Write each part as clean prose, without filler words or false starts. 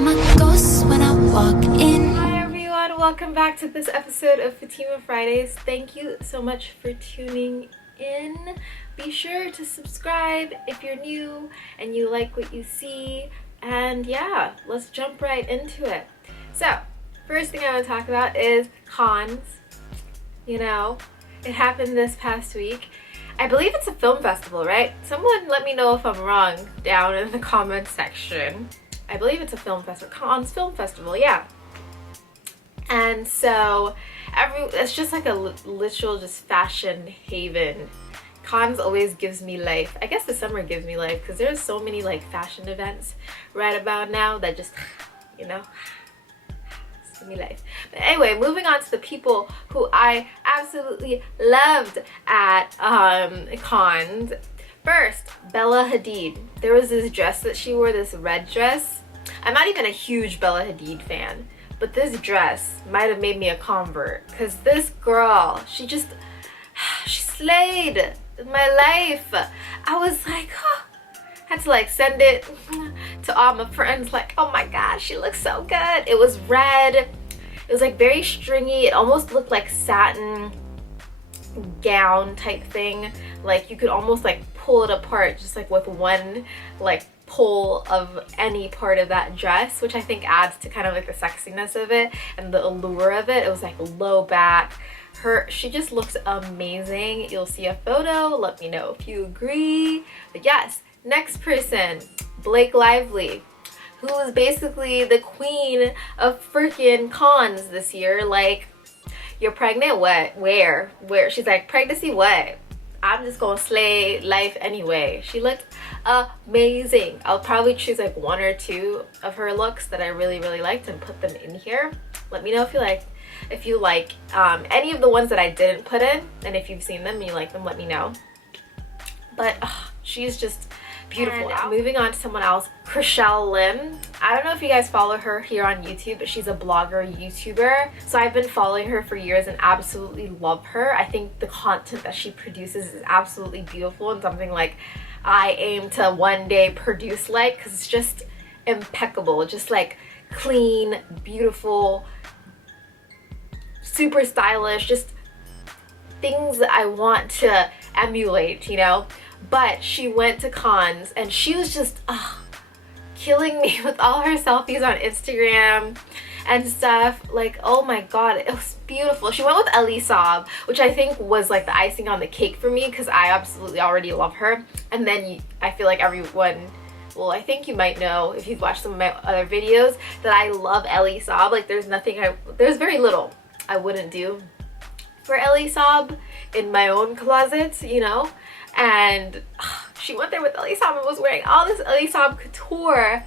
I'm a ghost when I walk in. Hi everyone, welcome back to this episode of Fatima Fridays. Thank you so much for tuning in. Be sure to subscribe if you're new and you like what you see. And yeah, let's jump right into it. So, first thing I want to talk about is cons. You know, it happened this past week. I believe it's a film festival, right? Someone let me know if I'm wrong down in the comments section. I believe it's a film festival, Cannes Film Festival, yeah. And so, it's just like a literal just fashion haven. Cannes always gives me life. I guess the summer gives me life because there's so many like fashion events right about now that just, you know, give me life. But anyway, moving on to the people who I absolutely loved at Cannes. First, Bella Hadid. There was this dress that she wore, this red dress. I'm not even a huge Bella Hadid fan, but this dress might have made me a convert because this girl, she slayed my life. I was like, oh, had to like send it to all my friends like, oh my gosh, she looks so good. It was red. It was like very stringy. It almost looked like satin gown type thing. Like you could almost like pull it apart just like with one like pull of any part of that dress, which I think adds to kind of like the sexiness of it and the allure of it. It was like low back. She just looks amazing. You'll see a photo, let me know if you agree. But yes, next person, Blake Lively, who is basically the queen of freaking cons this year. Like, you're pregnant? What? Where? She's like, pregnancy? What? I'm just gonna slay life anyway. She looked amazing. I'll probably choose like one or two of her looks that I really liked and put them in here. Let me know if you like any of the ones that I didn't put in, and if you've seen them and you like them, let me know. But she's just beautiful. And moving on to someone else, Chriselle Lim. I don't know if you guys follow her here on YouTube, but she's a blogger, YouTuber. So I've been following her for years and absolutely love her. I think the content that she produces is absolutely beautiful and something like I aim to one day produce like, because it's just impeccable, just like clean, beautiful, super stylish, just things that I want to emulate, you know. But she went to Cannes and she was just killing me with all her selfies on Instagram and stuff. Like, oh my god, it was beautiful. She went with Elie Saab, which I think was like the icing on the cake for me because I absolutely already love her. And then I feel like everyone, well, I think you might know if you've watched some of my other videos that I love Elie Saab. Like, there's very little I wouldn't do for Elie Saab in my own closet, you know. And she went there with Elie Saab and was wearing all this Elie Saab couture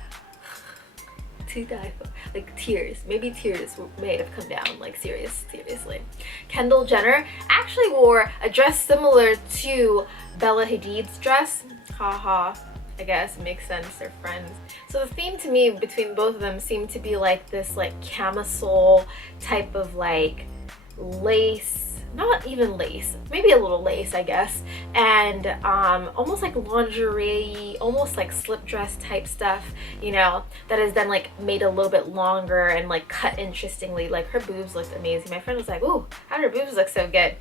to die for. Like tears, maybe tears may have come down, like seriously. Kendall Jenner actually wore a dress similar to Bella Hadid's dress. Haha, I guess it makes sense, they're friends. So the theme to me between both of them seemed to be like this like camisole type of like lace, not even lace, maybe a little lace I guess, and almost like lingerie, almost like slip dress type stuff, you know, that is then like made a little bit longer and like cut interestingly. Like her boobs looked amazing. My friend was like, ooh, how do her boobs look so good?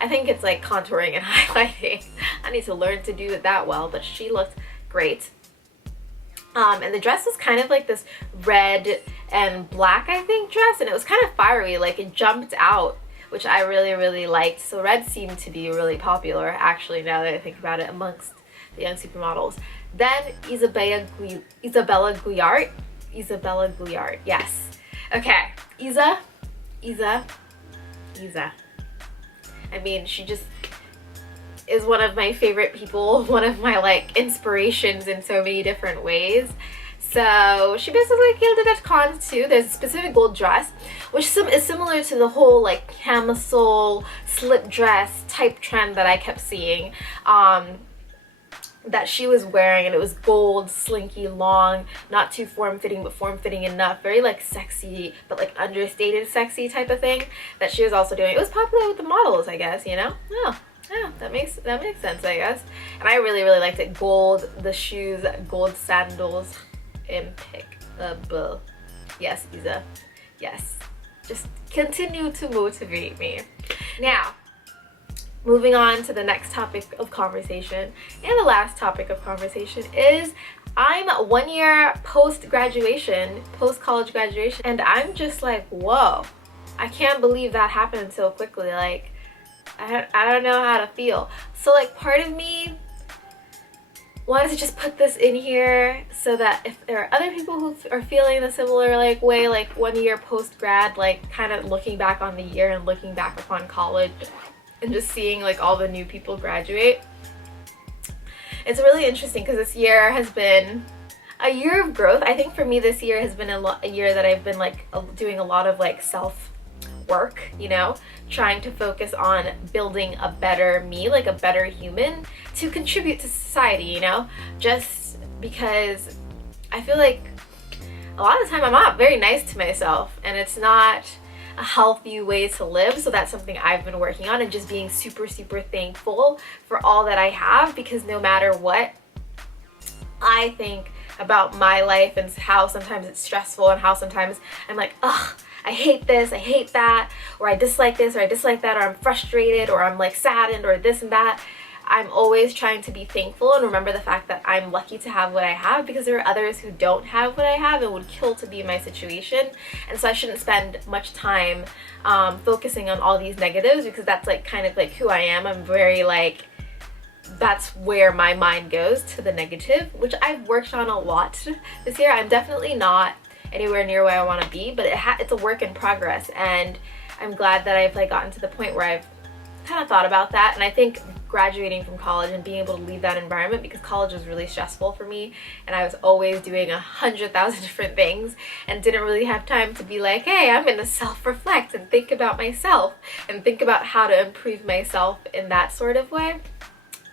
I think it's like contouring and highlighting. I need to learn to do it that well, but she looked great. And the dress was kind of like this red and black, I think, dress, and it was kind of fiery, like it jumped out, which I really liked. So red seemed to be really popular, actually, now that I think about it, amongst the young supermodels. Then Isabella Guillart, yes. Okay, Isa. I mean, she just is one of my favorite people, one of my like inspirations in so many different ways. So she basically killed it at Cannes too. There's a specific gold dress, which is similar to the whole like camisole slip dress type trend that I kept seeing that she was wearing, and it was gold, slinky, long, not too form-fitting, but form-fitting enough. Very like sexy, but like understated sexy type of thing that she was also doing. It was popular with the models, I guess, you know? Yeah, that makes sense, I guess. And I really liked it. Gold, the shoes, gold sandals, epic. Yes, Isa. Yes. Just continue to motivate me. Now, moving on to the next topic of conversation, and the last topic of conversation is I'm 1 year post-graduation, post-college graduation, and I'm just like, whoa, I can't believe that happened so quickly. Like, I don't know how to feel. So like, part of me wanted to just put this in here so that if there are other people who are feeling a similar like way, like 1 year post-grad, like kind of looking back on the year and looking back upon college and just seeing like all the new people graduate. It's really interesting because this year has been a year of growth. I think for me this year has been a year that I've been like doing a lot of like self work, you know, trying to focus on building a better me, like a better human to contribute to society, you know, just because I feel like a lot of the time I'm not very nice to myself and it's not a healthy way to live. So that's something I've been working on, and just being super thankful for all that I have, because no matter what I think about my life and how sometimes it's stressful and how sometimes I'm like, ugh, I hate this, I hate that, or I dislike this, or I dislike that, or I'm frustrated, or I'm like saddened, or this and that, I'm always trying to be thankful and remember the fact that I'm lucky to have what I have, because there are others who don't have what I have and would kill to be in my situation. And so I shouldn't spend much time focusing on all these negatives, because that's like kind of like who I am. I'm very like, that's where my mind goes, to the negative, which I've worked on a lot this year. I'm definitely not anywhere near where I want to be, but it's a work in progress, and I'm glad that I've like gotten to the point where I've kind of thought about that. And I think graduating from college and being able to leave that environment, because college was really stressful for me and I was always doing 100,000 different things and didn't really have time to be like, hey, I'm gonna self-reflect and think about myself and think about how to improve myself in that sort of way.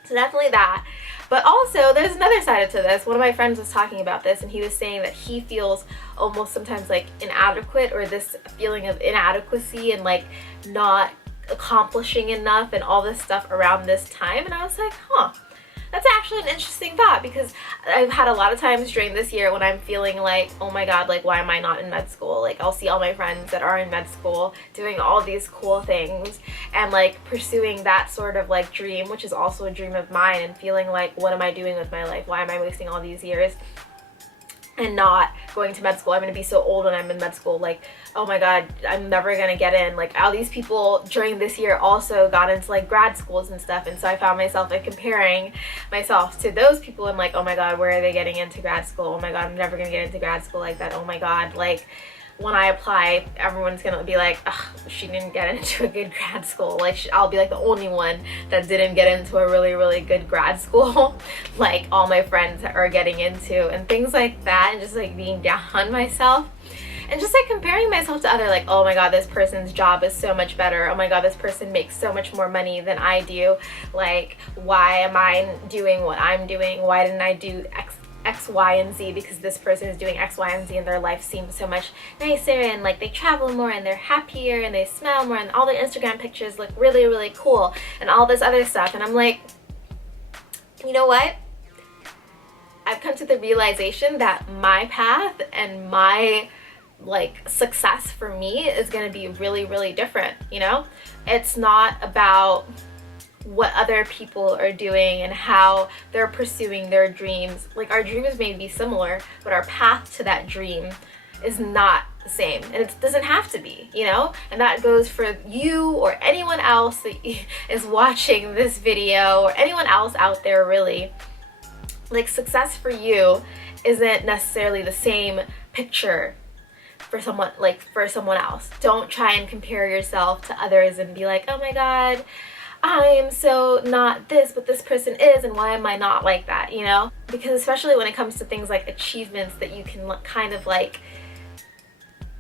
So definitely that. But also there's another side to this. One of my friends was talking about this, and he was saying that he feels almost sometimes like inadequate, or this feeling of inadequacy and like not accomplishing enough and all this stuff around this time. And I was like, huh, that's actually an interesting thought, because I've had a lot of times during this year when I'm feeling like, oh my god, like why am I not in med school? Like I'll see all my friends that are in med school doing all these cool things and like pursuing that sort of like dream, which is also a dream of mine, and feeling like, what am I doing with my life? Why am I wasting all these years and not going to med school? I'm gonna be so old when I'm in med school. Like, oh my god, I'm never gonna get in. Like all these people during this year also got into like grad schools and stuff, and so I found myself like comparing myself to those people and like, oh my god, where are they getting into grad school? Oh my god, I'm never gonna get into grad school like that. Oh my god, like when I apply, everyone's gonna be like, ugh, she didn't get into a good grad school. Like I'll be like the only one that didn't get into a really good grad school like all my friends are getting into, and things like that, and just like being down on myself and just like comparing myself to other, like, oh my god, this person's job is so much better. Oh my god, this person makes so much more money than I do. Like, why am I doing what I'm doing? Why didn't I do X, Y, and Z? Because this person is doing X, Y, and Z and their life seems so much nicer, and like they travel more and they're happier and they smile more and all their Instagram pictures look really cool and all this other stuff. And I'm like, you know what? I've come to the realization that my path and my like success for me is going to be really different, you know? It's not about what other people are doing and how they're pursuing their dreams. Like our dreams may be similar, but our path to that dream is not the same, and it doesn't have to be, you know? And that goes for you or anyone else that is watching this video, or anyone else out there really. Like success for you isn't necessarily the same picture for someone else. Don't try and compare yourself to others and be like, oh my god, I am so not this, but this person is, and why am I not like that, you know? Because especially when it comes to things like achievements that you can kind of like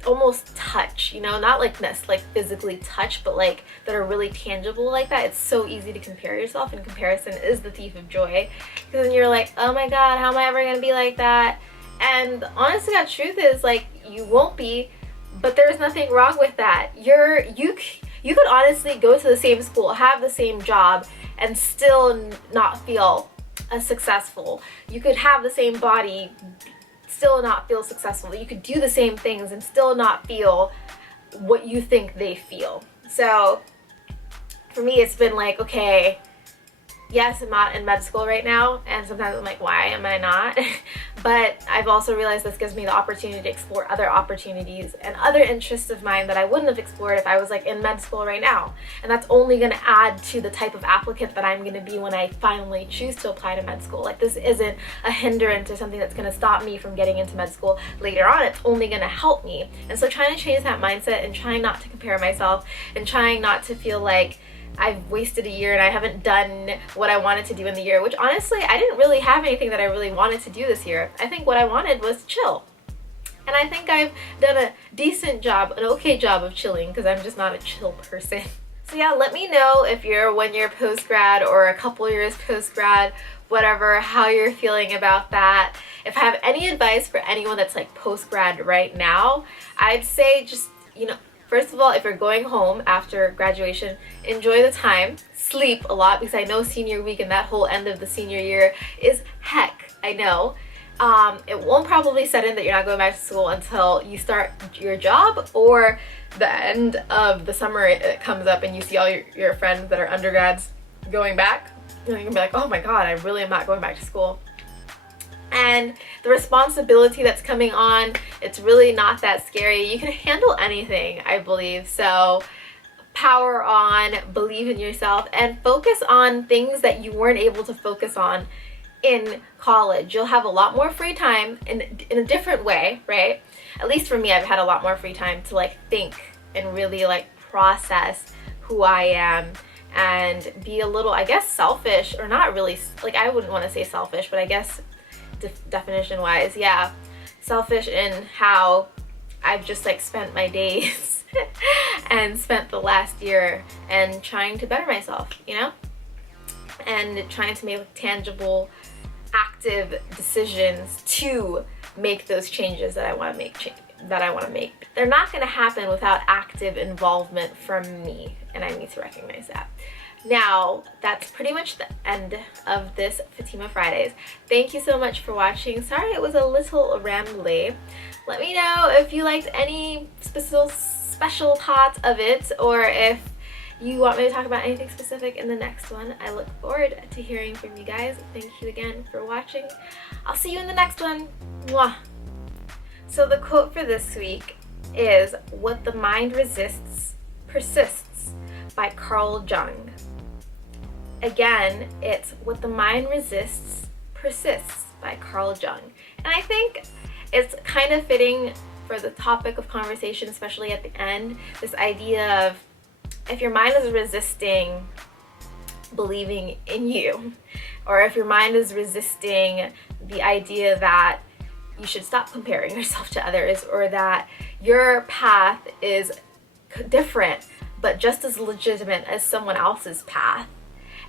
almost touch, you know, not like this, like physically touch, but like that are really tangible like that, it's so easy to compare yourself, and comparison is the thief of joy. Because then you're like, oh my god, how am I ever gonna be like that? And the honest to God truth is, like, you won't be, but there's nothing wrong with that. You could honestly go to the same school, have the same job, and still not feel as successful. You could have the same body, still not feel successful, that you could do the same things and still not feel what you think they feel. So for me, it's been like, okay, yes, I'm not in med school right now, and sometimes I'm like, why am I not? But I've also realized this gives me the opportunity to explore other opportunities and other interests of mine that I wouldn't have explored if I was like in med school right now. And that's only going to add to the type of applicant that I'm going to be when I finally choose to apply to med school. Like, this isn't a hindrance or something that's going to stop me from getting into med school later on. It's only going to help me. And so trying to change that mindset and trying not to compare myself and trying not to feel like I've wasted a year and I haven't done what I wanted to do in the year, which honestly, I didn't really have anything that I really wanted to do this year. I think what I wanted was chill. And I think I've done a decent job, an okay job of chilling, because I'm just not a chill person. So yeah, let me know if you're 1 year post-grad or a couple years post-grad, whatever, how you're feeling about that. If I have any advice for anyone that's like post-grad right now, I'd say just, first of all, if you're going home after graduation, enjoy the time, sleep a lot, because I know senior week and that whole end of the senior year is heck, I know. It won't probably set in that you're not going back to school until you start your job or the end of the summer. It comes up and you see all your friends that are undergrads going back. You're gonna be like, oh my god, I really am not going back to school. And the responsibility that's coming on, it's really not that scary. You can handle anything, I believe. So power on, believe in yourself, and focus on things that you weren't able to focus on in college. You'll have a lot more free time in a different way, right? At least for me, I've had a lot more free time to like think and really like process who I am and be a little, I guess, selfish, or not really, like, I wouldn't want to say selfish, but I guess definition wise, yeah, selfish in how I've just like spent my days and spent the last year and trying to better myself, and trying to make tangible, active decisions to make those changes that I want to make. They're not going to happen without active involvement from me, and I need to recognize that. Now, that's pretty much the end of this Fatima Fridays. Thank you so much for watching. Sorry it was a little rambly. Let me know if you liked any special parts of it, or if you want me to talk about anything specific in the next one. I look forward to hearing from you guys. Thank you again for watching. I'll see you in the next one. Mwah. So the quote for this week is, "What the mind resists, persists," by Carl Jung. Again, it's "What the mind resists, persists," by Carl Jung. And I think it's kind of fitting for the topic of conversation, especially at the end, this idea of if your mind is resisting believing in you, or if your mind is resisting the idea that you should stop comparing yourself to others, or that your path is different but just as legitimate as someone else's path,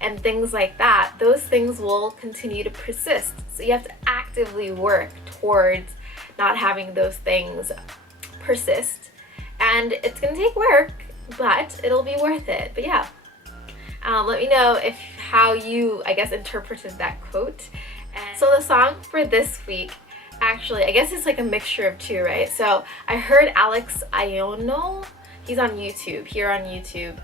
and things like that, those things will continue to persist. So you have to actively work towards not having those things persist. And it's gonna take work, but it'll be worth it. But yeah, let me know how you, I guess, interpreted that quote. And so the song for this week, actually, I guess it's like a mixture of two, right? So I heard Alex Iono, he's on YouTube, here on YouTube.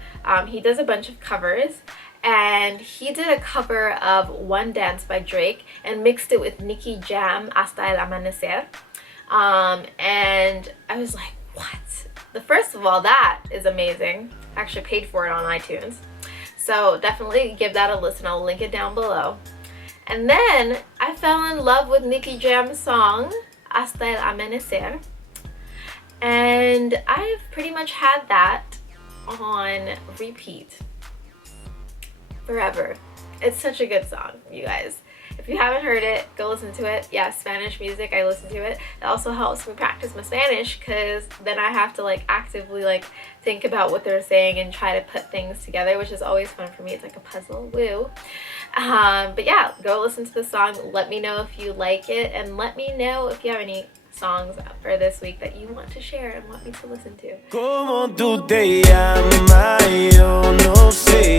He does a bunch of covers, and he did a cover of One Dance by Drake and mixed it with Nicky Jam, Hasta Amenecer. And I was like, what? First of all, that is amazing. I actually paid for it on iTunes. So definitely give that a listen. I'll link it down below. And then I fell in love with Nicky Jam's song, Hasta Amenecer. And I've pretty much had that on repeat forever. It's such a good song, you guys. If you haven't heard it, go listen to it. Yeah, Spanish music, I listen to it. It also helps me practice my Spanish, because then I have to like actively like think about what they're saying and try to put things together, which is always fun for me. It's like a puzzle, woo. But yeah, go listen to the song. Let me know if you like it, and let me know if you have any songs for this week that you want to share and want me to listen to. ¿Cómo tú te llamas? Yo no sé.